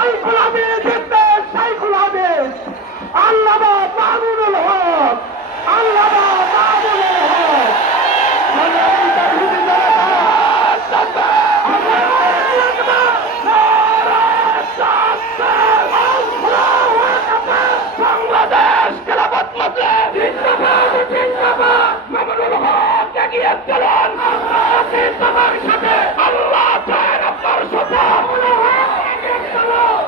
সাইফুল আমিন জিতবে, সাইফুল আমিন। আল্লামা মামুনুল হক, আল্লামা মামুনুল হক। সংগ্রামী তাওহীদি জনতা, আল্লাহু আকবার, নারায়ে তাকবীর, আল্লাহু আকবার। বাংলাদেশ খেলাফত মজলিস জিন্দাবাদ, জিন্দাবাদ। মামুনুল হক এগিয়ে চলুন, আল্লাহকে সবার সাথে, আল্লাহ চায় আপনার সাথে।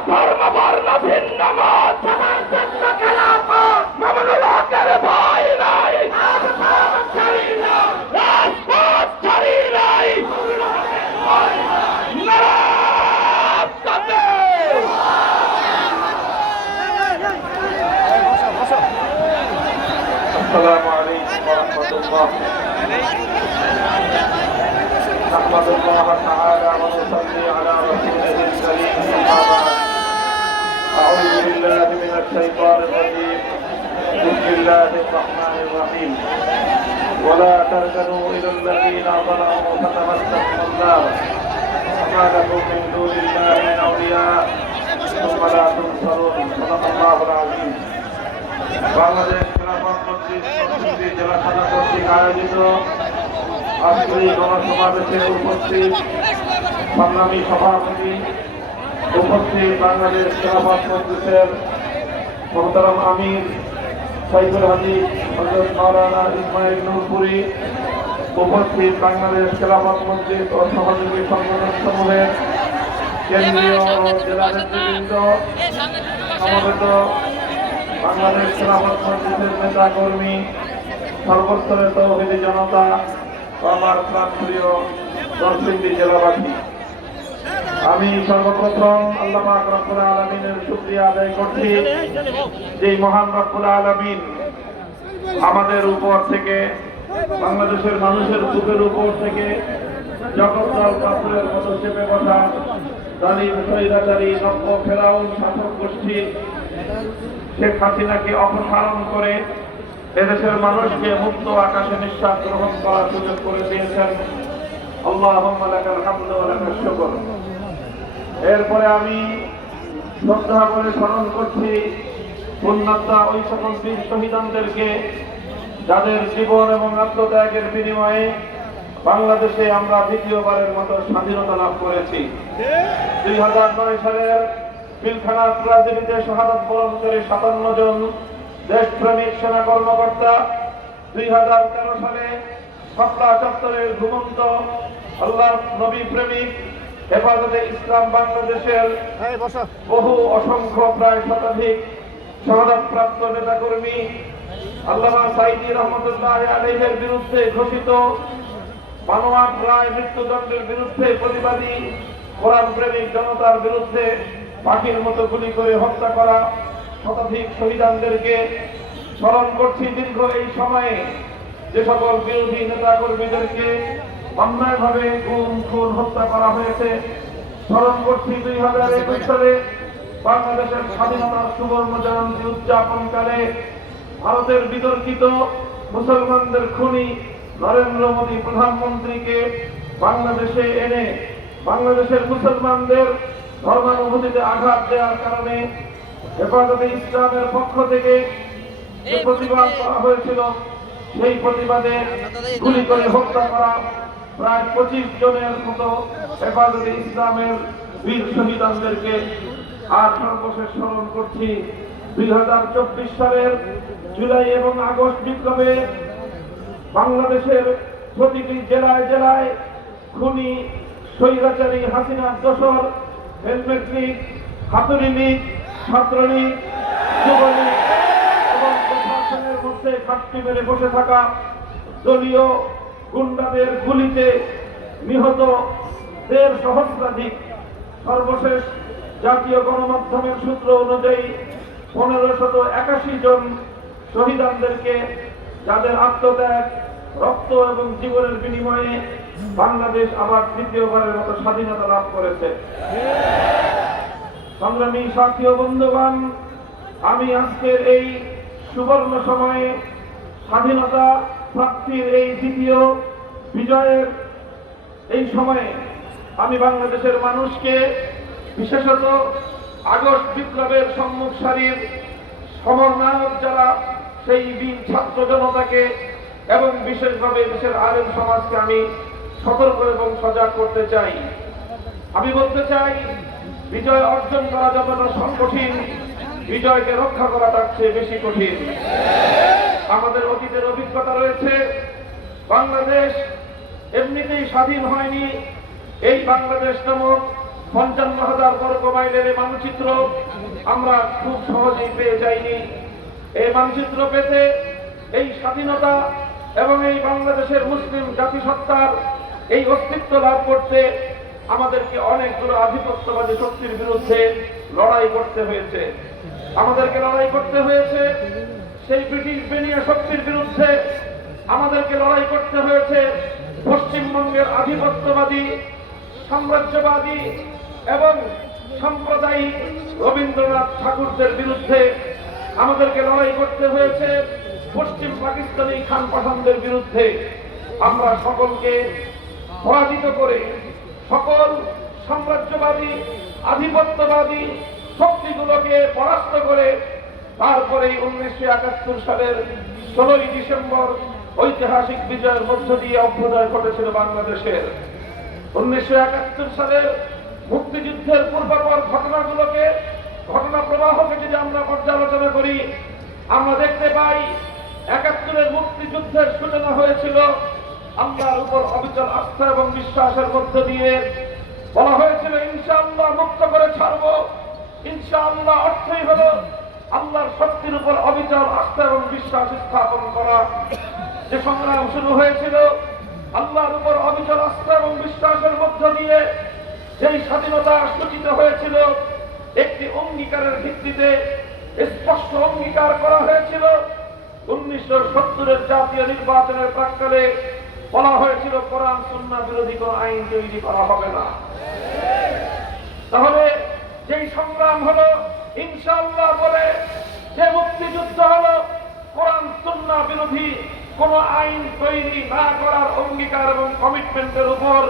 ধর্ম বর্ণ ভিন্ন মত, সবার জন্য খেলাফত। মামুনুল হকের ভয় নাই, রাজপথ ছাড়ি নাই, রাজপথ ছাড়ি নাই। নারায়ে তাকবীর। السلام عليكم ورحمة الله. نحمد الله تعالى ونصلي على رسوله الكريم. أما بعد، أعوذ بالله من الشيطان الرجيم. بسم الله الرحمن الرحيم. ولا تركنوا إلى الذين ظلموا فتمسكم النار وما لكم من دون الله من أولياء ثم لا تنصرون. صدق الله العظيم. বাংলাদেশ খেলাফত মজলিস প্রতিনিধি জেলা শাখা কর্তৃক আয়োজিত আজকের গণসমাবেশে উপস্থিত সংগ্রামী সভাপতি, উপস্থিত বাংলাদেশ খেলাফত মজলিসের মোহতারাম আমির সাইফুল হাদিস হযরত মাওলানা ইসমাইল নূরপুরী, উপস্থিত বাংলাদেশ খেলাফত মজলিস ও সহযোগী সংগঠন সমূহের কেন্দ্রীয় ও জেলা নেতৃবৃন্দ, সমবেত বাংলাদেশ খেলাফত মজলিসের নেতা কর্মী, সর্বস্তরের তাওহীদি জনতা ও আমার প্রাণপ্রিয় নরসিংদী জেলাবাসী, আমি সর্বপ্রথম আল্লাহ পাক রব্বুল আলামিনের শুকরিয়া আদায় করছি যে মহান রব্বুল আলামিন আমাদের উপর থেকে, বাংলাদেশের মানুষের বুকের উপর থেকে জগদ্দল পাথরের মতো চেপে বসা জালিম স্বৈরাচারী নব্য ফেরাউন শাসক গোষ্ঠী শেখ হাসিনাকে অপসারণ করে এদেশের মানুষকে মুক্ত আকাশে নিঃশ্বাস গ্রহণ করার সুযোগ করে দিয়েছেন। আল্লাহুম্মা লাকাল হামদু ওয়া লাকাশ শুকর। এরপরে আমি শ্রদ্ধা করে স্মরণ করছি পুণ্যাত্মা ওই সকল বীর শহীদদেরকে যাদের জীবন এবং আত্মত্যাগের বিনিময়ে বাংলাদেশে আমরা দ্বিতীয়বারের মতো স্বাধীনতা লাভ করেছি। 2009 সালের পিলখানা ট্রাজেডিতে শাহাদাত বরণ করে 57 জন দেশপ্রেমিক সেনা কর্মকর্তা, 2013 সালে শাপলা চত্বরের ঘুমন্ত আল্লাহ নবী প্রেমিক হেফাজতে ইসলাম বাংলাদেশের বহু অসংখ্য প্রায় শতাধিক শাহাদাতপ্রাপ্ত নেতাকর্মী, আল্লামা সাঈদী রহমতুল্লাহ আলাইহির বিরুদ্ধে ঘোষিত মানওয়ার রায় মৃত্যুদণ্ডের বিরুদ্ধে প্রতিবাদী কোরআন প্রেমিক জনতার বিরুদ্ধে পাখির মতো গুলি করে হত্যা করা শতাধিক শহীদদেরকে স্মরণ করছি। দীর্ঘ এই সময়ে যে সকল বিরোধী নেতা কর্মীদেরকে অন্যায়ভাবে খুন হত্যা করা হয়েছে স্মরণ করছি। 2021 সালে বাংলাদেশের স্বাধীনতার সুবর্ণ জয়ন্তী উদযাপনকালে ভারতের বিতর্কিত মুসলমানদের খুনি নরেন্দ্র মোদী প্রধানমন্ত্রীকে বাংলাদেশে এনে বাংলাদেশের মুসলমানদের ধর্মানুভূতিতে আঘাত দেওয়ার কারণে হেফাজতে ইসলামের পক্ষ থেকে যে প্রতিবাদ করা হয়েছিল সেই প্রতিবাদে গুলি করে হত্যা করা প্রায় 25 জনের মতো হেফাজতে ইসলামের বীর শহীদদেরকে। আর সর্বশেষ স্মরণ করছি 2024 সালের জুলাই এবং আগস্ট বিপ্লবে বাংলাদেশের প্রতিটি জেলায় জেলায় খুনি স্বৈরাচারী হাসিনার দোসর হেলমেট লীগ, হাতুড়ি লীগ, ছাত্রলীগ, যুবলীগ এবং প্রশাসনের মধ্যে ঘাটতি মেরে বসে থাকা দলীয় গুন্ডাদের গুলিতে নিহত 1.5 সহস্রাধিক। সর্বশেষ জাতীয় গণমাধ্যমের সূত্র অনুযায়ী 1581 জন শহীদদেরকে যাদের আত্মত্যাগ, রক্ত এবং জীবনের বিনিময়ে বাংলাদেশ আবার তৃতীয়বারের মতো স্বাধীনতা লাভ করেছে। সংগ্রামী সাথী ও বন্ধুগণ, আমি আজকের এই সুবর্ণ সময়ে স্বাধীনতা প্রাপ্তির এই দ্বিতীয় বিজয়ের এই সময়ে আমি বাংলাদেশের মানুষকে, বিশেষত আগস্ট বিপ্লবের সম্মুখ সারির সমন্বয়ক যারা সেই বীর ছাত্র জনতাকে এবং বিশেষভাবে দেশের আলেম সমাজকে আমি সতর্ক এবং সজাগ করতে চাই। আমি বলতে চাই, বিজয় অর্জন করা যতটা কঠিন, বিজয়কে রক্ষা করা তার চেয়ে বেশি কঠিন। আমাদের অতীতের অভিজ্ঞতা রয়েছে, বাংলাদেশ এমনিতেই স্বাধীন হয়নি। এই বাংলাদেশ নামক ৫৫,০০০ বর্গ মাইলের এই মানচিত্র আমরা খুব সহজেই পেয়ে যাইনি। এই মানচিত্র পেতে, এই স্বাধীনতা এবং এই বাংলাদেশের মুসলিম জাতিসত্তার এই অস্তিত্ব লাভ করতে আমাদেরকে অনেকগুলো আধিপত্যবাদী শক্তির বিরুদ্ধে লড়াই করতে হয়েছে। আমাদেরকে লড়াই করতে হয়েছে সেই ব্রিটিশ বেনিয়া শক্তির বিরুদ্ধে, আমাদেরকে লড়াই করতে হয়েছে পশ্চিমবঙ্গের আধিপত্যবাদী, সাম্রাজ্যবাদী এবং সাম্প্রদায়িক রবীন্দ্রনাথ ঠাকুরদের বিরুদ্ধে, আমাদেরকে লড়াই করতে হয়েছে পশ্চিম পাকিস্তানি খান পাঠানদের বিরুদ্ধে। আমরা সকলকে পরাজিত করে, সকল সাম্রাজ্যবাদী আধিপত্যবাদী শক্তিগুলোকে পরাস্ত করে তারপরে 1971 সালের 16ই ডিসেম্বর ঐতিহাসিক বিজয়ের মধ্য দিয়ে অভ্যুদয় ঘটেছিল বাংলাদেশের। 1971 সালের মুক্তিযুদ্ধের পূর্বাপর ঘটনাগুলোকে, ঘটনা প্রবাহকে যদি আমরা পর্যালোচনা করি, আমরা দেখতে পাই 71-এর মুক্তিযুদ্ধের সূচনা হয়েছিল আল্লাহর উপর অবিচল আস্থা এবং বিশ্বাসের মধ্য দিয়ে। বলা হয়েছিল ইনশাআল্লাহ মুক্ত করে ছাড়ব। ইনশাআল্লাহ অর্থই হলো আল্লাহর শক্তির উপর অবিচল আস্থা এবং বিশ্বাস স্থাপন করা। যে সংগ্রাম শুরু হয়েছিল আল্লাহর উপর অবিচল আস্থা এবং বিশ্বাসের মধ্য দিয়ে, যেই স্বাধীনতা সূচিত হয়েছিল একটি অঙ্গীকারের ভিত্তিতে, স্পষ্ট অঙ্গীকার করা হয়েছিল 1970-এর জাতীয় নির্বাচনের প্রাক্কালে বলা হয়েছিল কোরআন সুন্নাহ বিরোধী কোন আইন তৈরি করা হবে না। তাহলে যেই সংগ্রাম হলো ইনশাআল্লাহ বলে, যে মুক্তিযুদ্ধ হলো কোরআন সুন্নাহ বিরোধী কোন আইন তৈরি না করার অঙ্গীকার এবং কমিটমেন্টের উপর,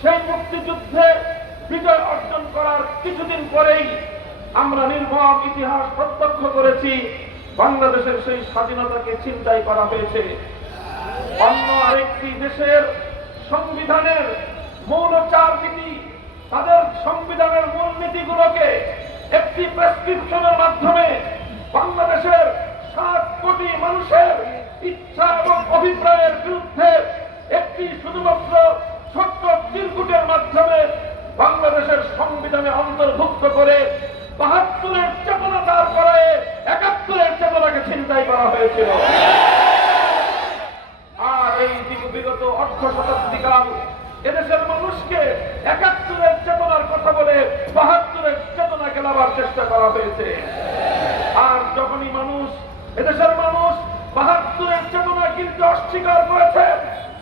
সেই মুক্তিযুদ্ধে বিজয় অর্জন করার কিছুদিন পরেই আমরা নির্মম ইতিহাস প্রত্যক্ষ করেছি। বাংলাদেশের সেই স্বাধীনতাকে ছিনতাই করা হয়েছে। অন্য আরেকটি দেশের সংবিধানের মূল 4 নীতি, তাদের সংবিধানের মূল নীতিগুলোকে একটি প্রেসক্রিপশনের মাধ্যমে বাংলাদেশের 7 কোটি মানুষের ইচ্ছা এবং অভিপ্রায়ের বিরুদ্ধে একটি শুধুমাত্র ছোট্ট চিরকুটের মাধ্যমে বাংলাদেশের সংবিধানে অন্তর্ভুক্ত করে 72-এর চেতনা দাঁড় করায় 71-এর চেতনাকে ছিনতাই করা হয়েছিল। আর এই বিগত অর্ধ শতাব্দীকাল এদেশের মানুষকে 71-এর চেতনার কথা বলে 72-এর চেতনা গেলাবার চেষ্টা করা হয়েছে। আর যখনই এদেশের মানুষ 72-এর চেতনা কিনতে অস্বীকার করেছে,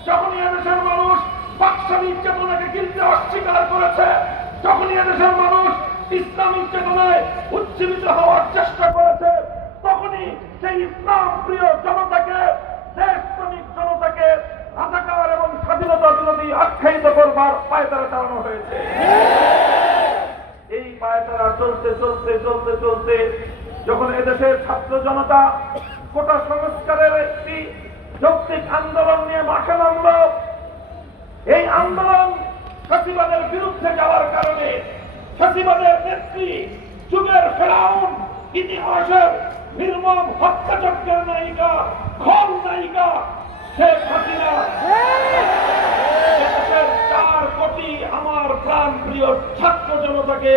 যখনই এদেশের মানুষ বাকশালীর চেতনাকে কিনতে অস্বীকার করেছে, যখনই এদেশের মানুষ ইসলামিক চেতনায় উজ্জীবিত হওয়ার চেষ্টা করেছে, তখনই সেই ইসলাম প্রিয় জনতাকে, দেশপ্রেমিক জনতাকে রাজাকার এবং স্বাধীনতা বিরোধী আখ্যায়িত করবার পায়তারা চালানো হয়েছে। এই পায়তারা চলতে চলতে চলতে চলতে যখন এদেশের ছাত্র জনতা কোটা সংস্কারের একটি যৌক্তিক আন্দোলন নিয়ে মাঠে নামল, এই আন্দোলন ফ্যাসিবাদের বিরুদ্ধে যাওয়ার কারণে ফ্যাসিবাদের নেত্রী, যুগের ফেরাউন, ইতিহাসের নির্মম হত্যাযজ্ঞের নায়িকা, খল নায়িকা শেখ হাসিনা দেশের 4 কোটি আমার প্রাণ প্রিয় ছাত্র জনতাকে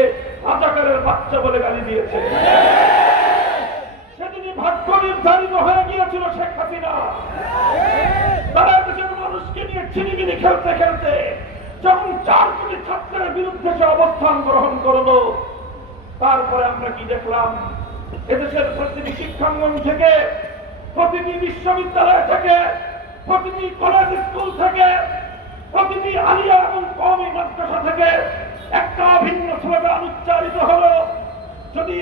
রাজাকারের বাচ্চা বলে গালি দিয়েছে। সেদিনই ভাগ্য নির্ধারিত হয়ে গিয়েছিল শেখ হাসিনা। তারা দেশের মানুষকে নিয়ে ছিনিমিনি খেলতে খেলতে যখন 4 কোটি ছাত্রের বিরুদ্ধে সে অবস্থান গ্রহণ করলো, তারপরে আমরা কি দেখলাম? এদেশের প্রতিটি শিক্ষাঙ্গন থেকে, প্রতিটি বিশ্ববিদ্যালয় থেকে, প্রতিটি কলেজ স্কুল থেকে, প্রতিটি আলিয়া এবং কওমি মাদ্রাসা থেকে একটা অভিন্ন স্লোগান উচ্চারিত হলো, যদি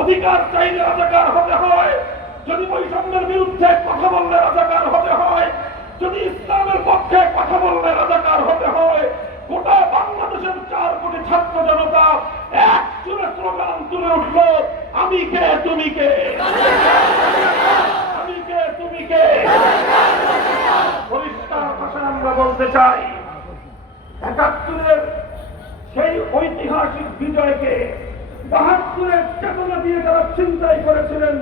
অধিকার চাইলে রাজাকার হতে হয়, যদি বৈষম্যের বিরুদ্ধে কথা বললে রাজাকার হতে হয়, যদি ইসলামের পক্ষে কথা বললে রাজাকার হতে হয়, গোটা বাংলাদেশের 4 কোটি ছাত্র জনতা এক সুরে স্লোগান তুলে উঠলো, আমি কে তুমি কে, আমি কে তুমি কে। পরিষ্কার ভাষায় আমরা বলতে চাই, ৭১-এর সেই ঐতিহাসিক বিজয়কে ৭২-এর চেতনা দিয়ে যারা ছিনতাই করেছিলেন,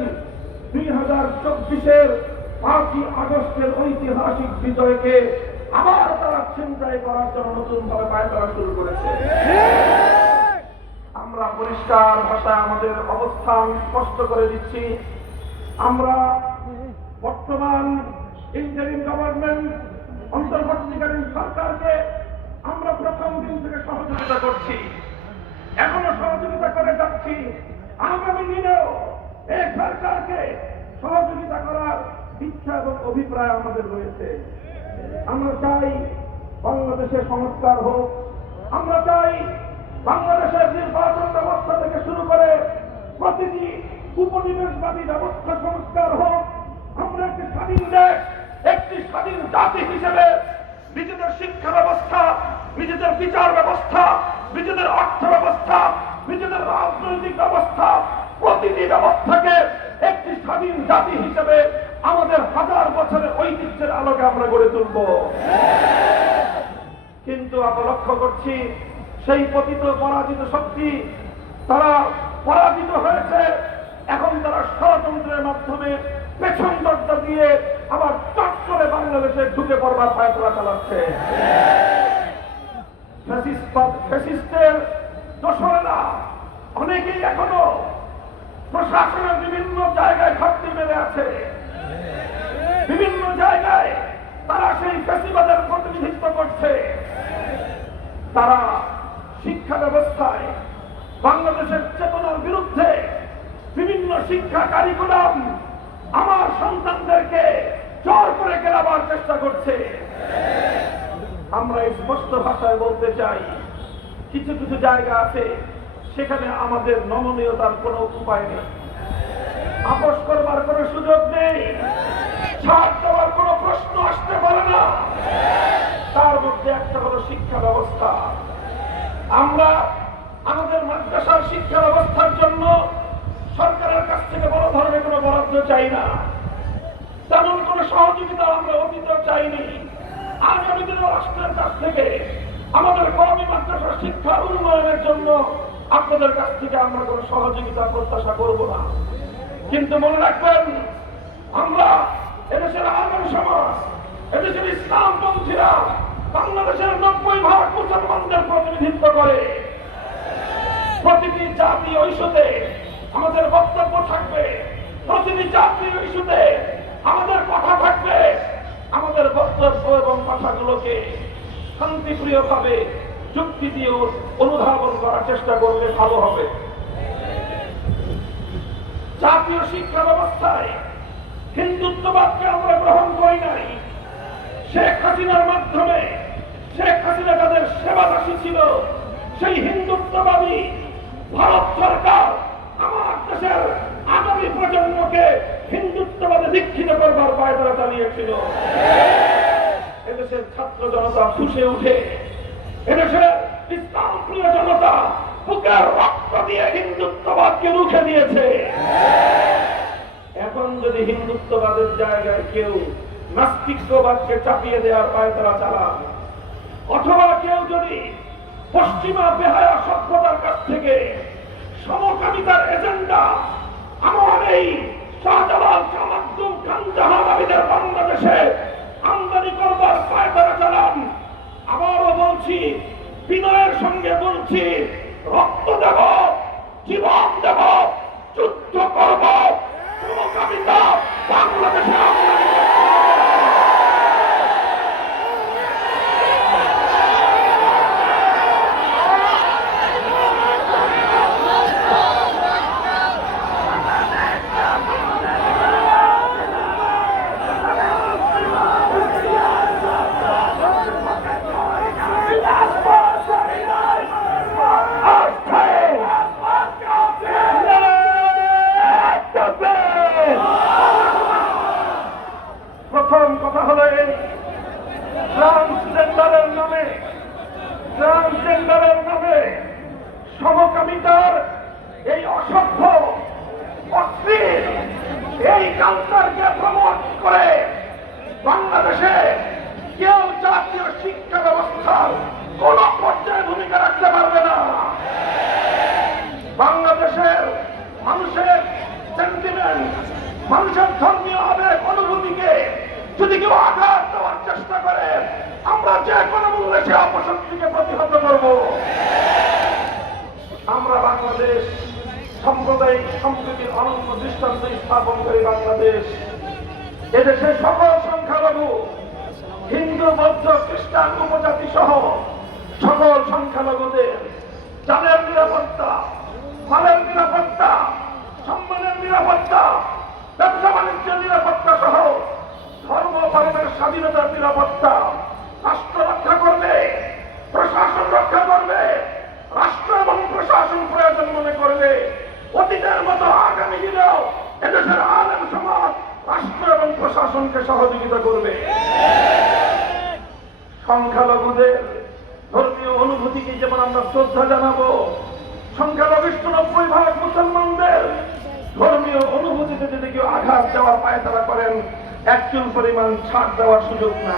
২০২৪-এর ৫ই আগস্টের ঐতিহাসিক বিজয়কে আবার তারা ছিনতাই করার জন্য নতুন ভাবে পায়তারা শুরু করেছে। আমরা পরিষ্কার ভাষায় আমাদের অবস্থান স্পষ্ট করে দিচ্ছি। আমরা বর্তমান ইন্টারিম গভর্নমেন্ট, অন্তর্বর্তীকালীন সরকারকে আমরা প্রথম দিন থেকে সহযোগিতা করছি, এখনো সহযোগিতা করে যাচ্ছি। আগামী দিনেও এই সরকারকে সহযোগিতা করার ইচ্ছা এবং অভিপ্রায় আমাদের রয়েছে। আমরা চাই বাংলাদেশের সংস্কার হোক, আমরা চাই বাংলাদেশের নির্বাচন ব্যবস্থা থেকে শুরু করে প্রতিটি উপনিবেশবাদী ব্যবস্থা সংস্কার হোক। আমরা একটি স্বাধীন দেশ, একটি স্বাধীন জাতি হিসেবে নিজেদের শিক্ষা ব্যবস্থা, নিজেদের বিচার ব্যবস্থা, নিজেদের অর্থ ব্যবস্থা, নিজেদের রাজনৈতিক ব্যবস্থা, প্রতিটি ব্যবস্থাকে একটি স্বাধীন জাতি হিসেবে আমাদের হাজার বছরের ঐতিহ্যের আলোকে আমরা গড়ে তুলব। কিন্তু আমরা লক্ষ্য করছি সেই পতিত পরাজিত শক্তি তারা পরাজিত হয়েছে। এখন তারা ষড়যন্ত্রের মাধ্যমে পেছন দরজা দিয়ে আবার চট করে বাংলাদেশে ঢুকে পড়বার ফায়সলা চালাচ্ছে। ফ্যাসিস্টের দোসরেরা অনেকেই এখনো প্রশাসনের বিভিন্ন জায়গায় ঘাটতি মেরে আছে, বিভিন্ন জায়গায় তারা সেই ফ্যাসিবাদের প্রতিনিধিত্ব করছে। তারা শিক্ষা ব্যবস্থায় বাংলাদেশের চেতনার বিরুদ্ধে বিভিন্ন শিক্ষা কারিকুলাম আমার সন্তানদেরকে জোর করে কেনাবার চেষ্টা করছে। আমরা স্পষ্ট ভাষায় বলতে চাই, কিছু কিছু জায়গা আছে সেখানে আমাদের নমনীয়তার কোনো উপায় নেই, আপোষ করবার কোনো সুযোগ নেই, ছাড় দেওয়ার কোনো প্রশ্ন আসতে পারে না। তার মধ্যে একটা হলো শিক্ষা ব্যবস্থা। আমরা আমাদের মাদ্রাসার শিক্ষা ব্যবস্থার জন্য সরকারের কাছ থেকে বড় ধরনের কোনো বরাদ্দ চাই না, তেমন কোনো সহযোগিতা আমরা অতীতে চাইনি। আগামী দিনে রাষ্ট্রের কাছ থেকে আমাদের কওমি মাদ্রাসার শিক্ষা উন্নয়নের জন্য আপনাদের কাছ থেকে আমরা কোনো সহযোগিতা প্রত্যাশা করব না। কিন্তু মনে রাখবেন, আমরা এদেশের আলেম সমাজ, এদেশের ইসলামপন্থীরা বাংলাদেশের ৯০% মুসলমানদের প্রতিনিধিত্ব করে। প্রতিটি জাতীয় ইস্যুতে আমাদের বক্তব্য থাকবে, প্রতিটি জাতীয় ইস্যুতে আমাদের কথা থাকবে। আমাদের বক্তব্য এবং কথাগুলোকে শান্তিপ্রিয়ভাবে যুক্তি দিয়ে অনুধাবন করার চেষ্টা করলে ভালো হবে। জাতীয় শিক্ষা ব্যবস্থায় হিন্দুত্ববাদকে আমরা গ্রহণ করি নাই। শেখ হাসিনার মাধ্যমে শেখ হাসিনা যাদের সেবাদাসী ছিল, সেই হিন্দুত্ববাদী ভারত সরকার আমার দেশের আগামী প্রজন্মকে হিন্দুত্ববাদে দীক্ষিত করবার পায়তারা চালিয়েছিল। এদেশের ছাত্র জনতা ফুঁসে উঠে, এদেশের ইসলাম প্রিয় জনতা বুকের রক্ত দিয়ে হিন্দুত্ববাদকে রুখে দিয়েছে। এখন যদি হিন্দুত্ববাদের জায়গায় কেউ নাস্তিকবাদকে চাপিয়ে দেওয়ার পায়তারা চালান, অথবা কেউ যদি পশ্চিমা বেহায়া সভ্যতার কাছ থেকে সমকামিতার এজেন্ডা আমার এই শাহজালাল, শামাদ্দুম, খানজাহান আবিদের বাংলাদেশে আমদানি করবার পায়তারা চালান, আবারও বলছি, বিনয়ের সঙ্গে বলছি, রক্ত দেব, জীবন দেব, যুদ্ধ করব, সমকামিতা বাংলাদেশে আমদানি করব। প্রথম কথা হলো এই ট্রান্সজেন্ডারের নামে সমকামিতার এই এই কালচারকে প্রমোট করে বাংলাদেশে কেউ জাতীয় শিক্ষা ব্যবস্থার কোন পর্যায়ে ভূমিকা রাখতে পারবে না। বাংলাদেশের মানুষের সেন্টিমেন্ট, মানুষের ধর্মীয় আবেগ অনুভূতিকে যদি কেউ আঘাত দেওয়ার চেষ্টা করে, আমরা যে কোনো মূল্যে সে অপশক্তিকে প্রতিহত করব। আমরা বাংলাদেশ সাম্প্রদায়িক সম্প্রীতির অনন্য দৃষ্টান্ত স্থাপন করে বাংলাদেশ, এদেশের সকল সংখ্যালঘু হিন্দু, বৌদ্ধ, খ্রিস্টান, উপজাতি সহ সকল সংখ্যালঘুদের যাদের নিরাপত্তা, মালের নিরাপত্তা, সম্মানের নিরাপত্তা, ব্যবসা বাণিজ্যের নিরাপত্তা সহ ধর্ম পালনের স্বাধীনতার নিরাপত্তা রাষ্ট্র রক্ষা করবে, প্রশাসন রক্ষা করবে। রাষ্ট্র এবং প্রশাসন প্রয়োজন মনে করবে অতীতের মতো আগামী দিনেও এদেশের আলেম সমাজ রাষ্ট্র এবং প্রশাসনকে সহযোগিতা করবে। সংখ্যালঘুদের ধর্মীয় অনুভূতিকে যেমন আমরা শ্রদ্ধা জানাবো, সংখ্যালঘিষ্ঠ 90% মুসলমানদের ধর্মীয় অনুভূতিতে যদি কেউ আঘাত দেওয়ার পায়তারা করেন, একচুল পরিমাণ ছাড় দেওয়ার সুযোগ না।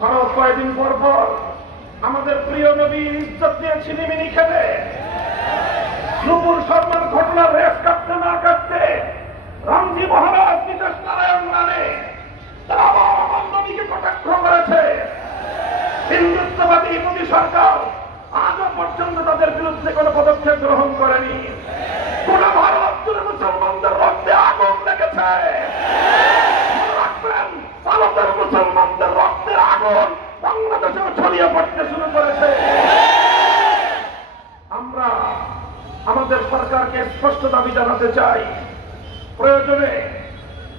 ভারত কয়েকদিন পর পর আমাদের প্রিয় নবীর ইজ্জত দিয়ে ছিনিমিনি খেলে নুপুর শর্মার ঘটনার রেস কাটতে না কাটতে রামজি মহারাজ নীতিশ নারায়ণ রানে তারা আমার নবীকে কটাক্ষ করেছে। হিন্দুত্ববাদী মোদী সরকার আজও পর্যন্ত তাদের বিরুদ্ধে কোনো পদক্ষেপ গ্রহণ করেনি। গোটা ভারত জুড়ে মুসলমানদের রক্তে আগুন লেগেছে। ভারতের মুসলমানদের রক্তের আগুন বাংলাদেশেও ছড়িয়ে পড়তে শুরু করেছে। আমরা আমাদের সরকারকে স্পষ্ট দাবি জানাতে চাই, প্রয়োজনে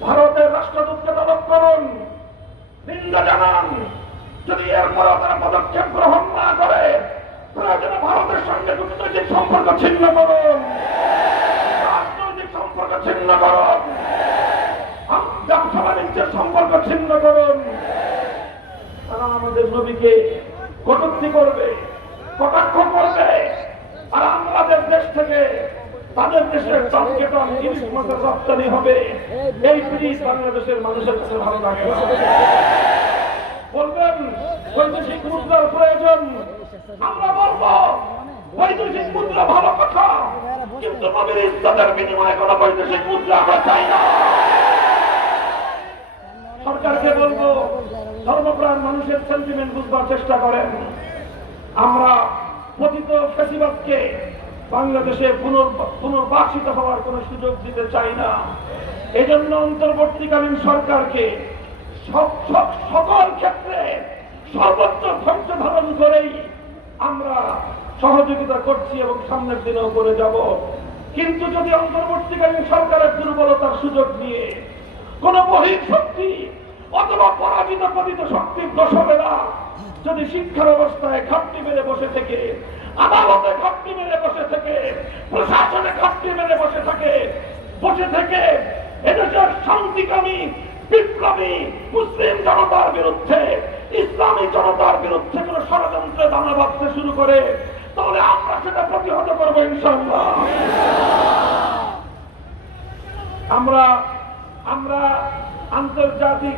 ভারতের রাষ্ট্রদূতকে তলব করুন, নিন্দা জানান। যদি এরপরও তারা পদক্ষেপ গ্রহণ না করে, প্রয়োজনে ভারতের সঙ্গে কূটনৈতিক সম্পর্ক ছিন্ন করুন, রাজনৈতিক সম্পর্ক ছিন্ন করুন, ব্যবসা বাণিজ্যের সম্পর্ক ছিন্ন করুন। তারা আমাদের নবীকে কটূক্তি করবে, কটাক্ষ করবে, আর আমাদের দেশ থেকে তাদের দেশের টনকে টন ইলিশ মাছের রপ্তানি হবে। এই ব্রিটিশ বাংলাদেশের মানুষের কাছে ভালো লাগে। বলবেন বৈদেশিক মুদ্রার প্রয়োজন, আমরা বলবো বৈদেশিক মুদ্রা ভালো কথা, কিন্তু নবীর ইজ্জতের বিনিময়ে কোনো বৈদেশিক মুদ্রা আমরা চাই না। সরকারকে বলবো ধর্মপ্রাণ মানুষের সেন্টিমেন্ট বুঝবার চেষ্টা করেন। আমরা পতিত ফ্যাসিবাদকে বাংলাদেশে পুনর্বাসিত হওয়ার কোন সুযোগ দিতে চাই না। এজন্য অন্তর্বর্তীকালীন সরকারকে সকল ক্ষেত্রে সর্বোচ্চ ধৈর্য ধারণ করেই আমরা সহযোগিতা করছি এবং সামনের দিনেও করে যাব। কিন্তু যদি অন্তর্বর্তীকালীন সরকারের দুর্বলতার সুযোগ নিয়ে কোন বহিঃশক্তি অথবা পরাজিত পতিত শক্তির দশমেরা যদি শিক্ষা ব্যবস্থায় ঘাটতি মেরে বসে থেকে, আদালতে ঘাটতি মেরে বসে থেকে, প্রশাসনে ঘাটতি মেরে বসে থেকে এদেশের শান্তিকামী বিপ্লবী মুসলিম জনতার বিরুদ্ধে, ইসলামী জনতার বিরুদ্ধে কোন ষড়যন্ত্রে দানা বাঁধতে শুরু করে, তাহলে আমরা সেটা প্রতিহত করবো ইনশাআল্লাহ। আমরা আন্তর্জাতিক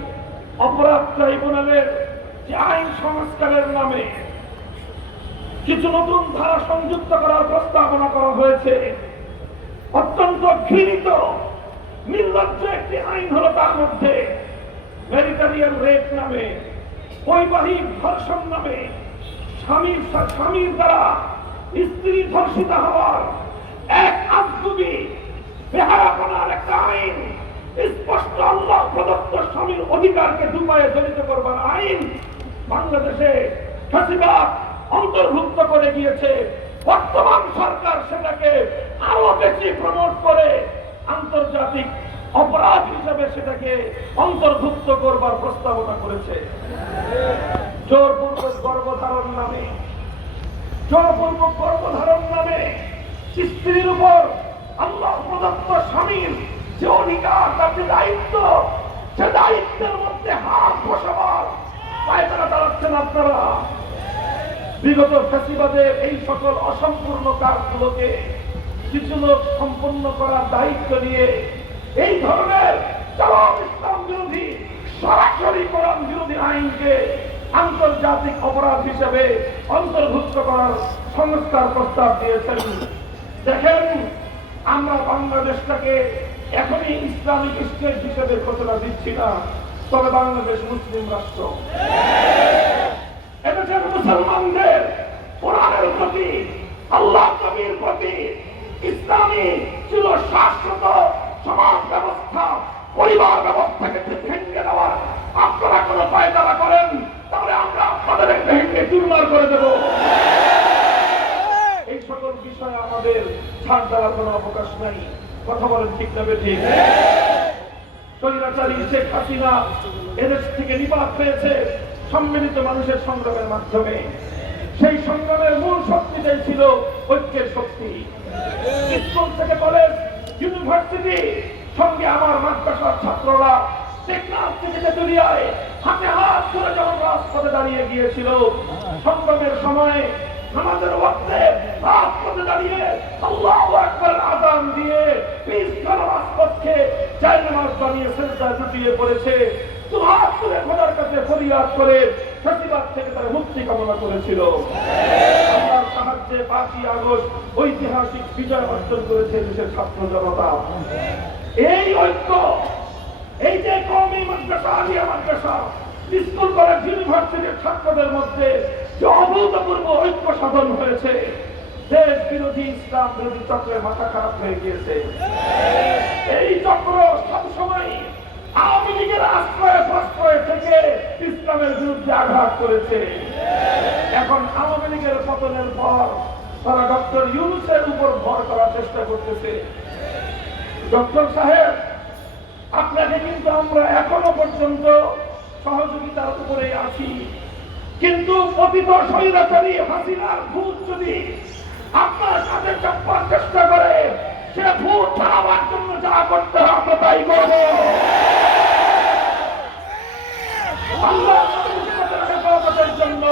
অপরাধ ট্রাইব্যুনালের যে আইন সংস্কারের নামে কিছু নতুন ধারা সংযুক্ত করার প্রস্তাবনা করা হয়েছে, অত্যন্ত ঘৃণিত নির্লজ্জ একটি আইন হলো তার মধ্যে ম্যারিটারিয়াল রেপ নামে, বৈবাহিক ধর্ষণ নামে স্বামীর দ্বারা স্ত্রী ধর্ষিত হওয়ার এক আজগুবি বেহায়াপনার একটা আইন, স্পষ্ট আল্লাহ প্রদত্ত স্বামীর অধিকারকে দুপায়ে দলিত করবার আইন বাংলাদেশে ফ্যাসিবাদ অন্তর্ভুক্ত করে গিয়েছে। বর্তমান সরকার সেটাকে আরো বেশি প্রমোট করে আন্তর্জাতিক অপরাধ হিসেবে সেটাকে অন্তর্ভুক্ত করবার প্রস্তাবনা করেছে। জোরপূর্বক গর্ভধারণ নামে স্ত্রীর উপর আল্লাহ প্রদত্ত স্বামীর যে অধিকার, তার যে দায়িত্ব, সে দায়িত্বের মধ্যে হাত বসাবার পায়তারা চালাচ্ছেন আপনারা। বিগত ফ্যাসিবাদের এই সকল অসম্পূর্ণ কাজগুলোকে কিছু লোক সম্পন্ন করার দায়িত্ব নিয়ে এই ধরনের চরম ইসলাম বিরোধী, সরাসরি কোরআন বিরোধী আইনকে আন্তর্জাতিক অপরাধ হিসেবে অন্তর্ভুক্ত করার সংস্কার প্রস্তাব দিয়েছেন। দেখেন, আমরা বাংলাদেশটাকে এখনই ইসলামিক স্টেট হিসেবে ঘোষণা দিচ্ছি না, তবে বাংলাদেশ মুসলিম রাষ্ট্র। এদেশের মুসলমানদের কোরআনের প্রতি, আল্লাহ নবীর প্রতি ইসলামী ছিল শাশ্বত সমাজ ব্যবস্থা, পরিবার ব্যবস্থাকে ভেঙে দেওয়ার আপনারা কোনো পায়তারা করেন, তাহলে আমরা আপনাদের ভেঙে চুরমার করে দেব। এই সকল বিষয়ে আমাদের ছাড় দেওয়ার কোনো অবকাশ নাই। কথা বলেন ঠিক না ঠিক? স্বৈরাচারী শেখ হাসিনা এদেশ থেকে নিপাত পেয়েছে সম্মিলিত মানুষের সংগ্রামের মাধ্যমে। সেই সংগ্রামের মূল শক্তিটাই ছিল ঐক্যের শক্তি। স্কুল থেকে কলেজ, ইউনিভার্সিটি, সঙ্গে আমার মাদ্রাসার ছাত্ররা টেকনাফ থেকে তেতুলিয়ায় হাতে হাত ধরে যখন রাজপথে দাঁড়িয়ে গিয়েছিল, সংগ্রামের সময় নামাজের ওয়াক্তে রাজপথে দাঁড়িয়ে আল্লাহু আকবার আযান দিয়ে পিছন রাজপথকে জায়নামাজ বানিয়ে সিজদায় লুটিয়ে পড়েছে, দুহাত তুলে খোদার কাছে ফরিয়াদ করে ফেসিবাদ থেকে তার মুক্তি কামনা করেছিল। আল্লাহর সাহায্যে 5ই আগস্ট ঐতিহাসিক বিজয় অর্জন করেছে দেশের ছাত্র জনতা। এই ঐক্য, এই যে কওমি মাদ্রাসা, আলিয়া মাদ্রাসা, স্কুল, কলেজ, ইউনিভার্সিটির ছাত্রদের মধ্যে যে অভূতপূর্ব ঐক্য সাধন হয়েছে, দেশ বিরোধী, ইসলাম বিরোধী চক্রের মাথা খারাপ হয়ে গিয়েছে। এই চক্র সবসময় আওয়ামী লীগের আশ্রয় প্রশ্রয় থেকে ইসলামের বিরুদ্ধে আঘাত করেছে। এখন আওয়ামী লীগের পতনের পর তারা ডক্টর ইউনূসের উপর ভর করার চেষ্টা করতেছে। ডক্টর সাহেব, আপনাকে কিন্তু আমরা এখনো পর্যন্ত সহযোগিতার উপরে আছি, কিন্তু পতিত স্বৈরাচারী হাসিনার ভূত যদি আপনার সাথে চাপবার চেষ্টা করে, সে ভূত তাড়াবার জন্য যা করতে হবে আমরা তাই করব। আল্লাহর ইজ্জতের হেফাজতের জন্য,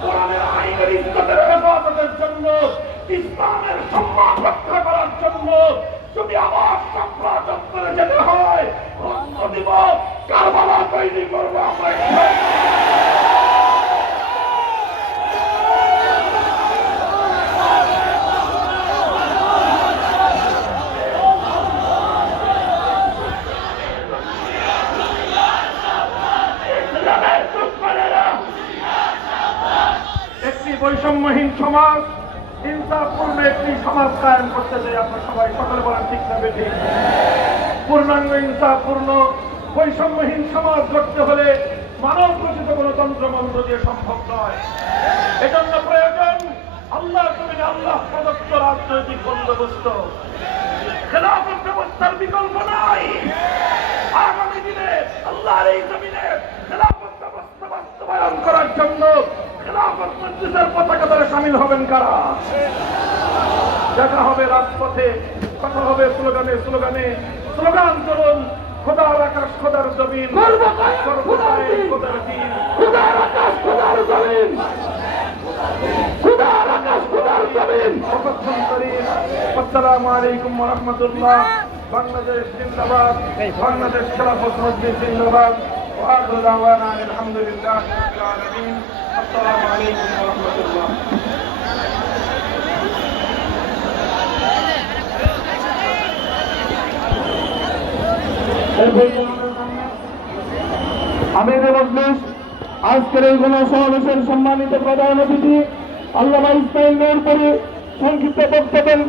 কোরআনের আইনের ইজ্জতের হেফাজতের জন্য, ইসলামের সম্মান রক্ষা করার জন্য যদি আবার সাপড়া চত্বরে যেতে হয়, রক্ত দিব, কারবালা তৈরি করবো আমরা। একটি বৈষম্যহীন সমাজ, ইনসাফপূর্ণ একটি সমাজ কায়েম করতে চাই। আপনার সবাই সকলে বলেন ঠিক না বেঠিক? পূর্ণাঙ্গ ইনসাফপূর্ণ বৈষম্যহীন সমাজ গড়তে হলে মানব রচিত গণতন্ত্র মন্ত্র দিয়ে সম্ভব নয়। এজন্য প্রয়োজন আল্লাহর জমিনে আল্লাহ প্রদত্ত রাজনৈতিক বন্দোবস্ত। খেলাফত ব্যবস্থার বিকল্প নাই। আগামী দিনে আল্লাহর এই জমিনে খেলাফত ব্যবস্থা বাস্তবায়ন করার জন্য খেলাফত মজলিসের পতাকা ধরে শামিল হবেন কারা? দেখা হবে রাজপথে, কথা হবে স্লোগানে স্লোগানে। স্লোগান করুন, খোদার আকাশ খোদার জমিন, খোদার দিন, খোদার আকাশ খোদার জমিন, খোদার আকাশ খোদার জমিন। আসসালামু আলাইকুম ওয়া রাহমাতুল্লাহ। বাংলাদেশ জিন্দাবাদ, বাংলাদেশ খেলাফত মজলিস জিন্দাবাদ। ওয়া আখিরু দাওয়ানা আলহামদুলিল্লাহি রাব্বিল আলামিন। আসসালামু আলাইকুম ওয়া রাহমাতুল্লাহ। আমিরে মজলিস আজকের এই গণসমাবেশের সম্মানিত প্রধান অতিথি আল্লামা ইসমাইল নূরপুরী সংক্ষিপ্ত বক্তব্য এবং